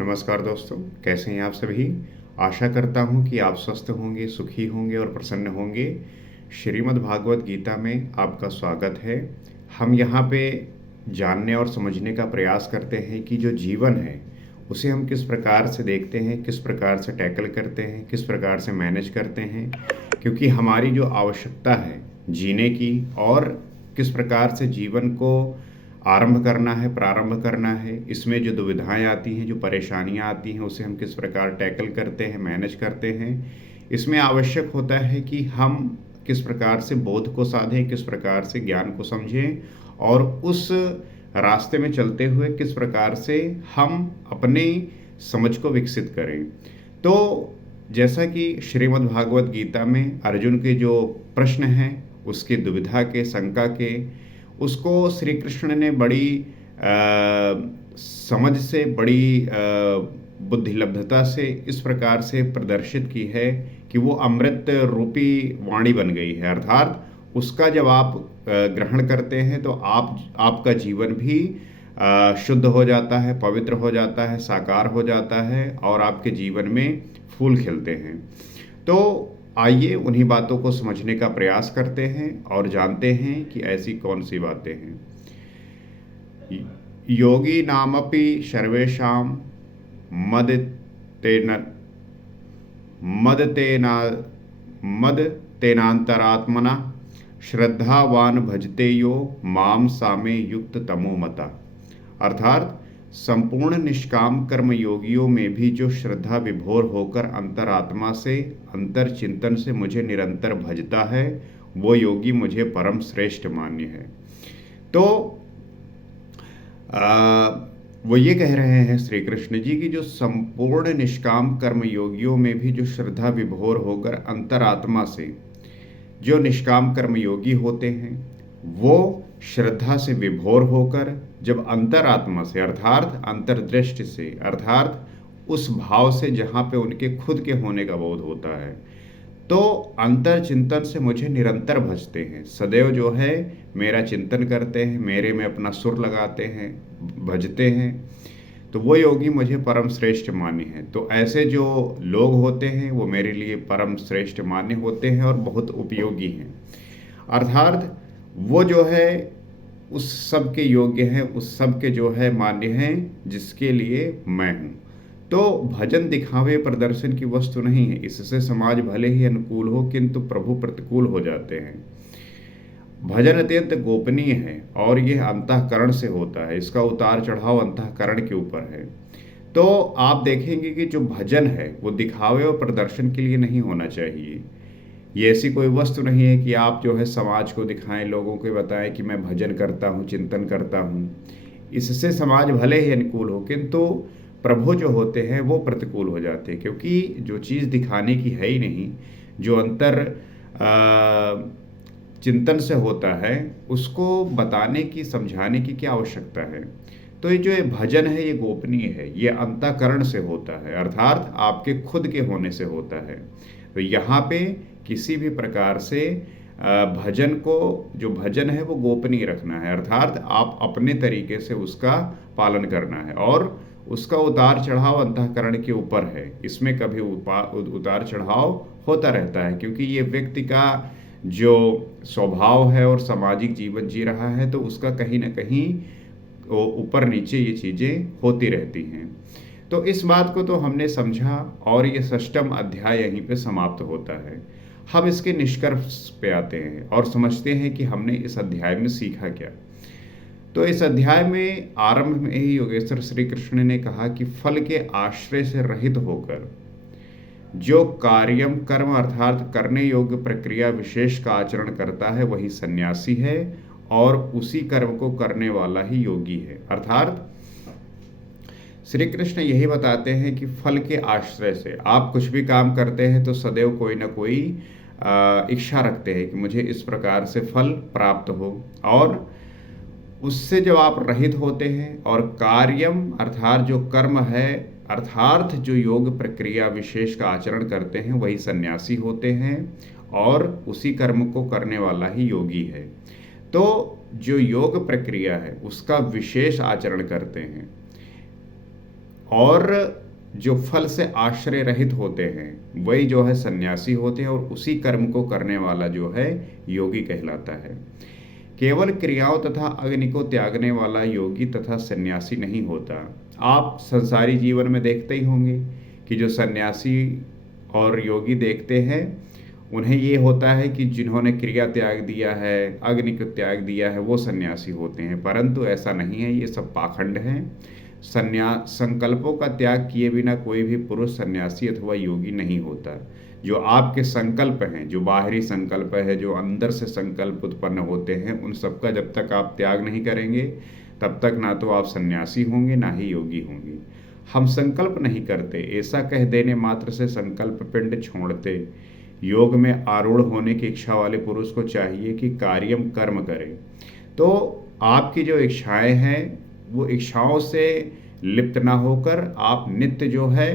नमस्कार दोस्तों, कैसे हैं आप सभी? आशा करता हूँ कि आप स्वस्थ होंगे, सुखी होंगे और प्रसन्न होंगे। श्रीमद् भागवत गीता में आपका स्वागत है। हम यहाँ पे जानने और समझने का प्रयास करते हैं कि जो जीवन है, उसे हम किस प्रकार से देखते हैं, किस प्रकार से टैकल करते हैं, किस प्रकार से मैनेज करते हैं। क्योंकि हमारी जो आवश्यकता है जीने की और किस प्रकार से जीवन को आरंभ करना है, प्रारंभ करना है, इसमें जो दुविधाएं आती हैं, जो परेशानियां आती हैं, उसे हम किस प्रकार टैकल करते हैं, मैनेज करते हैं। इसमें आवश्यक होता है कि हम किस प्रकार से बोध को साधें, किस प्रकार से ज्ञान को समझें और उस रास्ते में चलते हुए किस प्रकार से हम अपनी समझ को विकसित करें। तो जैसा कि श्रीमद् भागवत गीता में अर्जुन के जो प्रश्न हैं, उसकी दुविधा के, शंका के, उसको श्री कृष्ण ने बड़ी समझ से, बड़ी बुद्धिलब्धता से इस प्रकार से प्रदर्शित की है कि वो अमृत रूपी वाणी बन गई है। अर्थात उसका जब आप ग्रहण करते हैं तो आपका जीवन भी शुद्ध हो जाता है, पवित्र हो जाता है, साकार हो जाता है और आपके जीवन में फूल खिलते हैं। तो आइए उन्हीं बातों को समझने का प्रयास करते हैं और जानते हैं कि ऐसी कौन सी बातें हैं। योगी नामपि सर्वेषां मद तेन मद तेना मद तेनांतरात्मना श्रद्धावान भजते यो माम सामे युक्त तमो मता। अर्थात संपूर्ण निष्काम कर्म योगियों में भी जो श्रद्धा विभोर होकर अंतरात्मा से, अंतर चिंतन से मुझे निरंतर भजता है, वो योगी मुझे परम श्रेष्ठ मान्य है। तो वो ये कह रहे हैं श्री कृष्ण जी की जो संपूर्ण निष्काम कर्म योगियों में भी जो श्रद्धा विभोर होकर अंतरात्मा से जो निष्काम कर्म योगी होते हैं, वो श्रद्धा से विभोर होकर जब अंतरात्मा से अर्थात अंतर्दृष्टि से अर्थात उस भाव से जहाँ पे उनके खुद के होने का बोध होता है, तो अंतर चिंतन से मुझे निरंतर भजते हैं, सदैव जो है मेरा चिंतन करते हैं, मेरे में अपना सुर लगाते हैं, भजते हैं, तो वो योगी मुझे परम श्रेष्ठ मान्य है। तो ऐसे जो लोग होते हैं वो मेरे लिए परम श्रेष्ठ मान्य होते हैं और बहुत उपयोगी हैं। अर्थात वो जो है उस सब के योग्य हैं, उस सब के जो है मान्य हैं जिसके लिए मैं हूँ। तो भजन दिखावे प्रदर्शन की वस्तु नहीं है। इससे समाज भले ही अनुकूल हो किंतु प्रभु प्रतिकूल हो जाते हैं। भजन अत्यंत गोपनीय है और यह अंतःकरण से होता है। इसका उतार चढ़ाव अंतःकरण के ऊपर है। तो आप देखेंगे कि जो भजन है वो दिखावे और प्रदर्शन के लिए नहीं होना चाहिए। ये ऐसी कोई वस्तु नहीं है कि आप जो है समाज को दिखाएं, लोगों को बताएं कि मैं भजन करता हूँ, चिंतन करता हूँ। इससे समाज भले ही अनुकूल हो किंतु प्रभु जो होते हैं वो प्रतिकूल हो जाते हैं, क्योंकि जो चीज़ दिखाने की है ही नहीं, जो अंतर चिंतन से होता है, उसको बताने की, समझाने की क्या आवश्यकता है। तो ये जो ये भजन है ये गोपनीय है, ये अंतःकरण से होता है, अर्थात आपके खुद के होने से होता है। तो यहाँ पे किसी भी प्रकार से भजन को, जो भजन है वो गोपनीय रखना है, अर्थात आप अपने तरीके से उसका पालन करना है और उसका उतार चढ़ाव अंतःकरण के ऊपर है। इसमें कभी उतार चढ़ाव होता रहता है, क्योंकि ये व्यक्ति का जो स्वभाव है और सामाजिक जीवन जी रहा है, तो उसका कहीं ना कहीं ऊपर नीचे ये चीज़ें होती रहती हैं। तो इस बात को तो हमने समझा और ये षष्ठम अध्याय यहीं पे समाप्त होता है। हम इसके निष्कर्ष पे आते हैं और समझते हैं कि हमने इस अध्याय में सीखा क्या। तो इस अध्याय में आरंभ में ही योगेश्वर श्री कृष्ण ने कहा कि फल के आश्रय से रहित होकर जो कार्यम कर्म अर्थात करने योग्य प्रक्रिया विशेष का आचरण करता है वही सन्यासी है और उसी कर्म को करने वाला ही योगी है। अर्थात श्री कृष्ण यही बताते हैं कि फल के आश्रय से आप कुछ भी काम करते हैं तो सदैव कोई ना कोई इच्छा रखते हैं कि मुझे इस प्रकार से फल प्राप्त हो, और उससे जब आप रहित होते हैं और कार्यम अर्थात जो कर्म है अर्थात जो योग प्रक्रिया विशेष का आचरण करते हैं वही सन्यासी होते हैं और उसी कर्म को करने वाला ही योगी है। तो जो योग प्रक्रिया है उसका विशेष आचरण करते हैं और जो फल से आश्रय रहित होते हैं वही जो है सन्यासी होते हैं, और उसी कर्म को करने वाला जो है योगी कहलाता है। केवल क्रियाओं तथा अग्नि को त्यागने वाला योगी तथा सन्यासी नहीं होता। आप संसारी जीवन में देखते ही होंगे कि जो सन्यासी और योगी देखते हैं, उन्हें ये होता है कि जिन्होंने क्रिया त्याग दिया है, अग्नि को त्याग दिया है, वो सन्यासी होते हैं, परंतु ऐसा नहीं है। ये सब पाखंड है। संकल्पों का त्याग किए बिना कोई भी पुरुष सन्यासी अथवा योगी नहीं होता। जो आपके संकल्प हैं, जो बाहरी संकल्प है, जो अंदर से संकल्प उत्पन्न होते हैं, उन सबका जब तक आप त्याग नहीं करेंगे तब तक ना तो आप सन्यासी होंगे ना ही योगी होंगे। हम संकल्प नहीं करते, ऐसा कह देने मात्र से संकल्प पिंड छोड़ते। योग में आरूढ़ होने की इच्छा वाले पुरुष को चाहिए कि कार्यम कर्म करे। तो आपकी जो इच्छाएं हैं वो इच्छाओं से लिप्त ना होकर आप नित्य जो है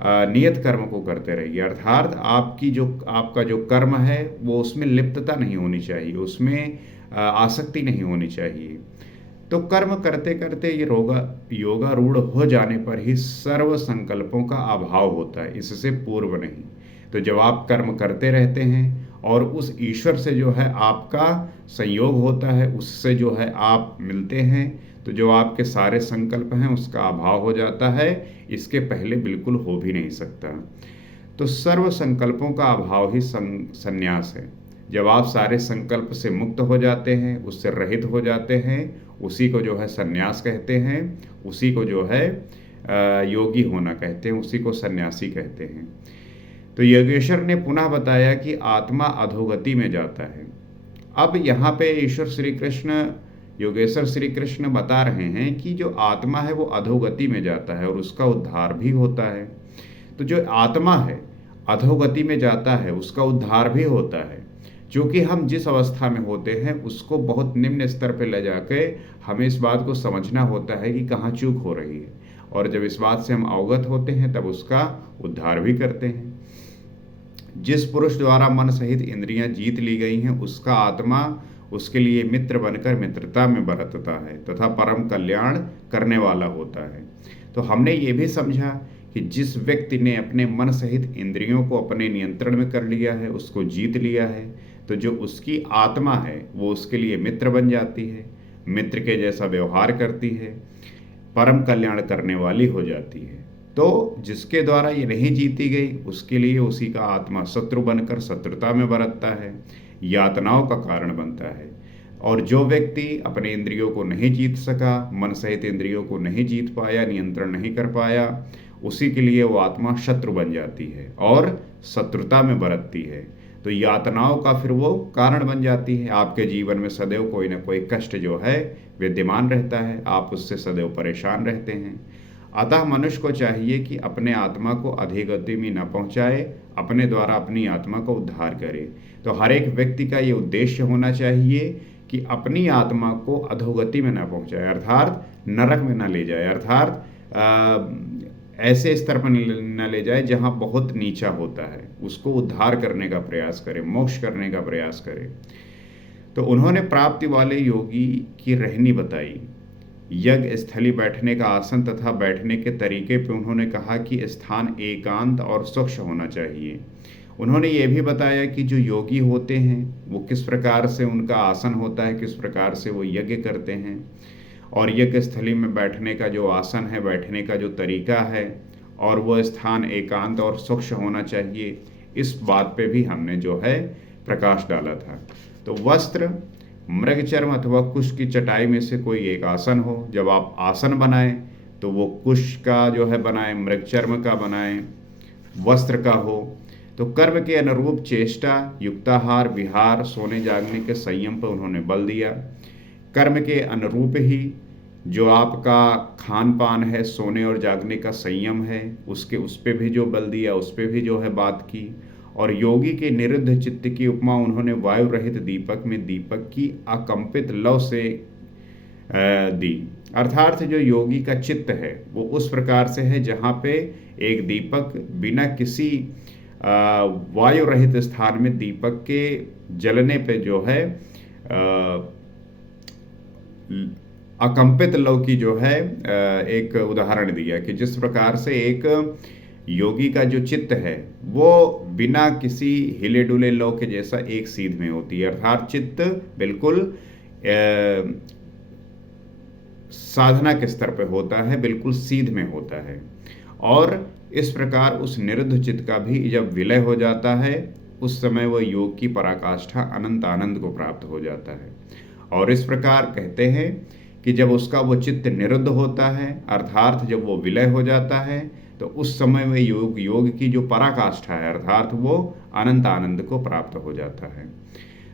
नियत कर्म को करते रहिए। अर्थात आपका जो कर्म है वो उसमें लिप्तता नहीं होनी चाहिए, उसमें आसक्ति नहीं होनी चाहिए। तो कर्म करते करते ये योगारूढ़ हो जाने पर ही सर्व संकल्पों का अभाव होता है, इससे पूर्व नहीं। तो जब आप कर्म करते रहते हैं और उस ईश्वर से जो है आपका संयोग होता है, उससे जो है आप मिलते हैं, तो जो आपके सारे संकल्प हैं उसका अभाव हो जाता है। इसके पहले बिल्कुल हो भी नहीं सकता। तो सर्व संकल्पों का अभाव ही संन्यास है। जब आप सारे संकल्प से मुक्त हो जाते हैं, उससे रहित हो जाते हैं, उसी को जो है संन्यास कहते हैं, उसी को जो है योगी होना कहते हैं, उसी को सन्यासी कहते हैं। तो योगेश्वर ने पुनः बताया कि आत्मा अधोगति में जाता है। अब यहाँ पे ईश्वर श्री कृष्ण, योगेश्वर श्री कृष्ण बता रहे हैं कि जो आत्मा है वो अधोगति में जाता है और उसका उद्धार भी होता है। तो जो आत्मा है अधोगति में जाता है, उसका उद्धार भी होता है। क्योंकि हम जिस अवस्था में होते हैं उसको बहुत निम्न स्तर पर ले जाके हमें इस बात को समझना होता है कि कहाँ चूक हो रही है, और जब इस बात से हम अवगत होते हैं तब उसका उद्धार भी करते हैं। जिस पुरुष द्वारा मन सहित इंद्रियां जीत ली गई हैं, उसका आत्मा उसके लिए मित्र बनकर मित्रता में बरतता है तथा परम कल्याण करने वाला होता है। तो हमने ये भी समझा कि जिस व्यक्ति ने अपने मन सहित इंद्रियों को अपने नियंत्रण में कर लिया है, उसको जीत लिया है, तो जो उसकी आत्मा है वो उसके लिए मित्र बन जाती है, मित्र के जैसा व्यवहार करती है, परम कल्याण करने वाली हो जाती है। तो जिसके द्वारा ये नहीं जीती गई, उसके लिए उसी का आत्मा शत्रु बनकर शत्रुता में बरतता है, यातनाओं का कारण बनता है। और जो व्यक्ति अपने इंद्रियों को नहीं जीत सका, मन सहित इंद्रियों को नहीं जीत पाया, नियंत्रण नहीं कर पाया, उसी के लिए वो आत्मा शत्रु बन जाती है और शत्रुता में बरतती है। तो यातनाओं का फिर वो कारण बन जाती है। आपके जीवन में सदैव कोई ना कोई कष्ट जो है विद्यमान रहता है, आप उससे सदैव परेशान रहते हैं। अतः मनुष्य को चाहिए कि अपने आत्मा को अधोगति में न पहुंचाए, अपने द्वारा अपनी आत्मा को उद्धार करे। तो हर एक व्यक्ति का ये उद्देश्य होना चाहिए कि अपनी आत्मा को अधोगति में न पहुंचाए, अर्थात नरक में न ले जाए, अर्थात ऐसे स्तर पर न ले जाए जहां बहुत नीचा होता है, उसको उद्धार करने का प्रयास करे, मोक्ष करने का प्रयास करे। तो उन्होंने प्राप्ति वाले योगी की रहनी बताई। यज्ञ स्थली बैठने का आसन तथा बैठने के तरीके पे उन्होंने कहा कि स्थान एकांत और स्वच्छ होना चाहिए। उन्होंने ये भी बताया कि जो योगी होते हैं वो किस प्रकार से उनका आसन होता है, किस प्रकार से वो यज्ञ करते हैं, और यज्ञ स्थली में बैठने का जो आसन है, बैठने का जो तरीका है, और वह स्थान एकांत और स्वच्छ होना चाहिए, इस बात पे भी हमने जो है प्रकाश डाला था। तो वस्त्र, मृगचर्म अथवा कुश की चटाई में से कोई एक आसन हो। जब आप आसन बनाएं तो वो कुश का जो है बनाएं, मृगचर्म का बनाएं, वस्त्र का हो। तो कर्म के अनुरूप चेष्टा, युक्ताहार, विहार, सोने जागने के संयम पर उन्होंने बल दिया। कर्म के अनुरूप ही जो आपका खान पान है, सोने और जागने का संयम है, उस पर भी जो बल दिया, उस पर भी जो है बात की। और योगी के निरुद्ध चित्त की उपमा उन्होंने वायु रहित दीपक में दीपक की अकंपित लौ से दी। अर्थात जो योगी का चित्त है वो उस प्रकार से है जहाँ पे एक दीपक बिना किसी वायु रहित स्थान में दीपक के जलने पे जो है अकंपित लव की जो है एक उदाहरण दिया कि जिस प्रकार से एक योगी का जो चित्त है वो बिना किसी हिले डुले लव के जैसा एक सीध में होती है, अर्थात चित्त बिल्कुल साधना के स्तर पे होता है, बिल्कुल सीध में होता है। और इस प्रकार उस निरुद्ध चित्त का भी जब विलय हो जाता है उस समय वह योग की पराकाष्ठा अनंत आनंद को प्राप्त हो जाता है। और इस प्रकार कहते हैं कि जब उसका वो चित्त निरुद्ध होता है अर्थात जब वो विलय हो जाता है तो उस समय में योग की जो पराकाष्ठा है अर्थात वो अनंत आनंद को प्राप्त हो जाता है।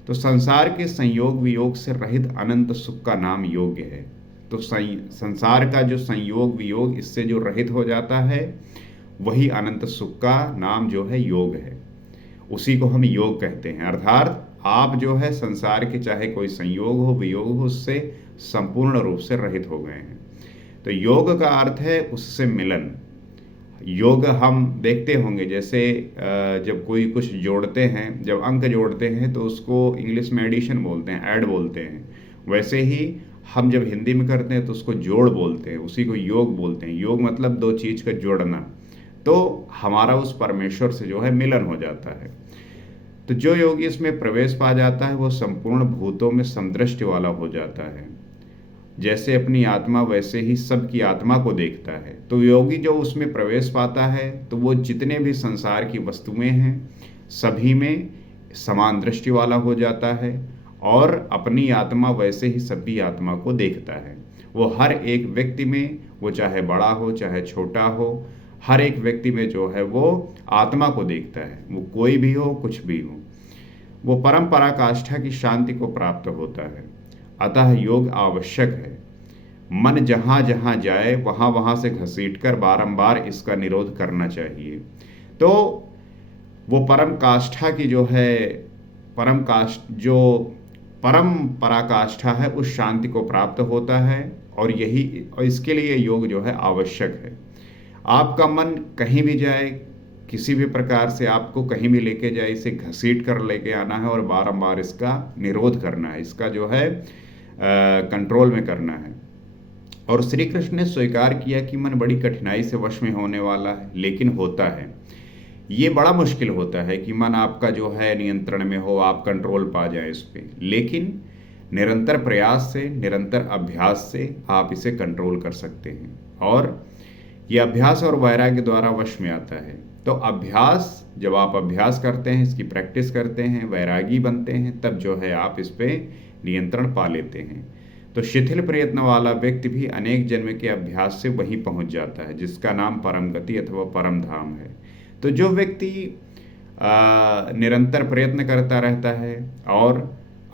तो संसार के संयोग वियोग से रहित अनंत सुख का नाम योग है। तो संसार का जो संयोग वियोग इससे जो रहित हो जाता है वही अनंत सुख का नाम जो है योग है, उसी को हम योग कहते हैं। अर्थात आप जो है संसार के चाहे कोई संयोग हो वियोग हो उससे संपूर्ण रूप से रहित हो गए हैं। तो योग का अर्थ है उससे मिलन। योग हम देखते होंगे जैसे जब कोई कुछ जोड़ते हैं, जब अंक जोड़ते हैं तो उसको इंग्लिश में एडिशन बोलते हैं, ऐड बोलते हैं। वैसे ही हम जब हिंदी में करते हैं तो उसको जोड़ बोलते हैं, उसी को योग बोलते हैं। योग मतलब दो चीज़ का जोड़ना। तो हमारा उस परमेश्वर से जो है मिलन हो जाता है। तो जो योगी इसमें प्रवेश पा जाता है वो संपूर्ण भूतों में समदृष्टि वाला हो जाता है। जैसे अपनी आत्मा वैसे ही सबकी आत्मा को देखता है। तो योगी जो उसमें प्रवेश पाता है तो वो जितने भी संसार की वस्तुएं हैं सभी में समान दृष्टि वाला हो जाता है और अपनी आत्मा वैसे ही सभी आत्मा को देखता है। वो हर एक व्यक्ति में, वो चाहे बड़ा हो चाहे छोटा हो, हर एक व्यक्ति में जो है वो आत्मा को देखता है, वो कोई भी हो कुछ भी हो। वो परम पराकाष्ठा की शांति को प्राप्त होता है। अतः योग आवश्यक है। मन जहाँ जहाँ जाए वहाँ वहाँ से घसीटकर बारंबार इसका निरोध करना चाहिए। तो वो परम काष्ठा की जो है जो परम पराकाष्ठा है उस शांति को प्राप्त होता है और इसके लिए योग जो है आवश्यक है। आपका मन कहीं भी जाए, किसी भी प्रकार से आपको कहीं भी लेके जाए, इसे घसीट कर लेके आना है और बारंबार इसका निरोध करना है, इसका जो है कंट्रोल में करना है। और श्री कृष्ण ने स्वीकार किया कि मन बड़ी कठिनाई से वश में होने वाला है, लेकिन होता है। ये बड़ा मुश्किल होता है कि मन आपका जो है नियंत्रण में हो, आप कंट्रोल पा जाए इस पे, लेकिन निरंतर प्रयास से, निरंतर अभ्यास से आप इसे कंट्रोल कर सकते हैं। और ये अभ्यास और वैराग्य द्वारा वश में आता है। तो अभ्यास, जब आप अभ्यास करते हैं, इसकी प्रैक्टिस करते हैं, वैरागी बनते हैं, तब जो है आप इस पे नियंत्रण पा लेते हैं। तो शिथिल प्रयत्न वाला व्यक्ति भी अनेक जन्म के अभ्यास से वहीं पहुंच जाता है जिसका नाम परम गति अथवा परम धाम है। तो जो व्यक्ति निरंतर प्रयत्न करता रहता है और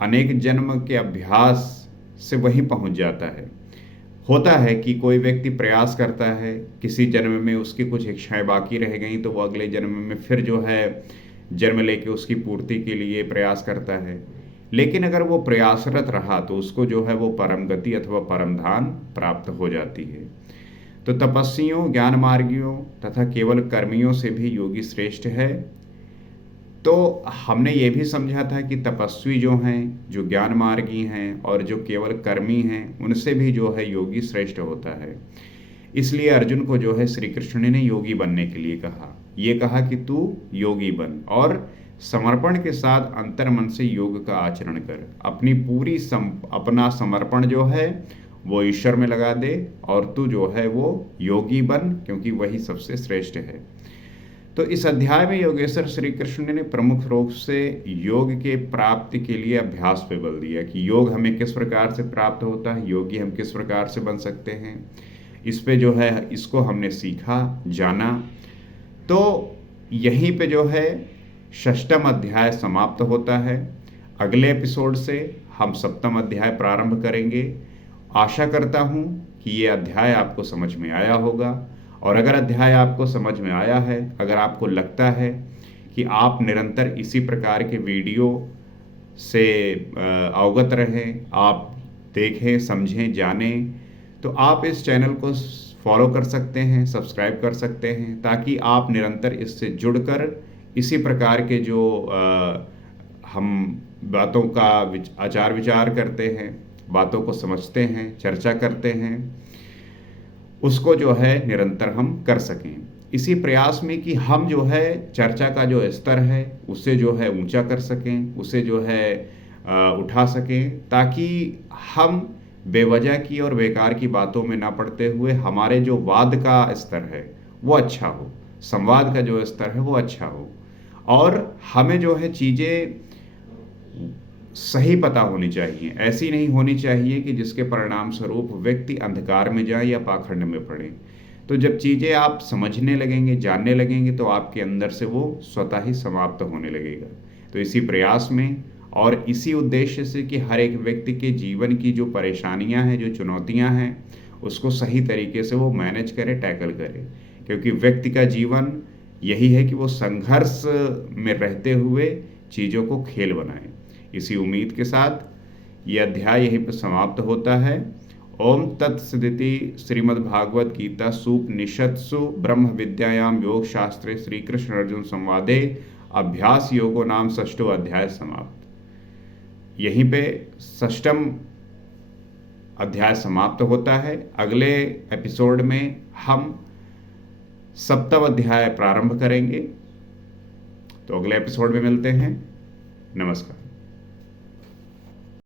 अनेक जन्म के अभ्यास से वहीं पहुंच जाता है। होता है कि कोई व्यक्ति प्रयास करता है, किसी जन्म में उसकी कुछ इच्छाएं बाकी रह गई तो वो अगले जन्म में फिर जो है जन्म लेके उसकी पूर्ति के लिए प्रयास करता है। लेकिन अगर वो प्रयासरत रहा तो उसको जो है वो परम गति अथवा परम धाम प्राप्त हो जाती है। तो तपस्वियों, ज्ञान मार्गियों तथा केवल कर्मियों से भी योगी श्रेष्ठ है। तो हमने ये भी समझा था कि तपस्वी जो हैं, जो ज्ञान मार्गी हैं और जो केवल कर्मी हैं, उनसे भी जो है योगी श्रेष्ठ होता है। इसलिए अर्जुन को जो है श्री कृष्ण ने योगी बनने के लिए कहा। ये कहा कि तू योगी बन और समर्पण के साथ अंतर मन से योग का आचरण कर। अपनी पूरी अपना समर्पण जो है वो ईश्वर में लगा दे और तू जो है वो योगी बन, क्योंकि वही सबसे श्रेष्ठ है। तो इस अध्याय में योगेश्वर श्री कृष्ण ने प्रमुख रूप से योग के प्राप्ति के लिए अभ्यास पे बल दिया कि योग हमें किस प्रकार से प्राप्त होता है, योगी हम किस प्रकार से बन सकते हैं। इस पे जो है इसको हमने सीखा, जाना। तो यहीं पे जो है षष्ठम अध्याय समाप्त होता है। अगले एपिसोड से हम सप्तम अध्याय प्रारंभ करेंगे। आशा करता हूँ कि ये अध्याय आपको समझ में आया होगा। और अगर अध्याय आपको समझ में आया है, अगर आपको लगता है कि आप निरंतर इसी प्रकार के वीडियो से अवगत रहें, आप देखें, समझें, जानें, तो आप इस चैनल को फॉलो कर सकते हैं, सब्सक्राइब कर सकते हैं, ताकि आप निरंतर इससे जुड़कर इसी प्रकार के जो हम बातों का आचार विचार करते हैं, बातों को समझते हैं, चर्चा करते हैं, उसको जो है निरंतर हम कर सकें। इसी प्रयास में कि हम जो है चर्चा का जो स्तर है उसे जो है ऊंचा कर सकें, उसे जो है उठा सकें, ताकि हम बेवजह की और बेकार की बातों में ना पड़ते हुए हमारे जो वाद का स्तर है वो अच्छा हो, संवाद का जो स्तर है वो अच्छा हो, और हमें जो है चीज़ें सही पता होनी चाहिए। ऐसी नहीं होनी चाहिए कि जिसके परिणाम स्वरूप व्यक्ति अंधकार में जाए या पाखंड में पड़े। तो जब चीज़ें आप समझने लगेंगे, जानने लगेंगे, तो आपके अंदर से वो स्वतः ही समाप्त होने लगेगा। तो इसी प्रयास में और इसी उद्देश्य से कि हर एक व्यक्ति के जीवन की जो परेशानियां हैं, जो चुनौतियां हैं, उसको सही तरीके से वो मैनेज करे, टैकल करे। क्योंकि व्यक्ति का जीवन यही है कि वो संघर्ष में रहते हुए चीज़ों को खेल बनाए। इसी उम्मीद के साथ ये अध्याय यहीं पर समाप्त होता है। ओम तत्सदिति। श्रीमद्भागवत गीता सूपनिषत्सु ब्रह्म विद्यायाम योग शास्त्रे श्री कृष्ण अर्जुन संवादे अभ्यास योगो नाम षष्ठो अध्याय समाप्त। यहीं पे षष्ठम अध्याय समाप्त होता है। अगले एपिसोड में हम सप्तम अध्याय प्रारंभ करेंगे। तो अगले एपिसोड में मिलते हैं। नमस्कार।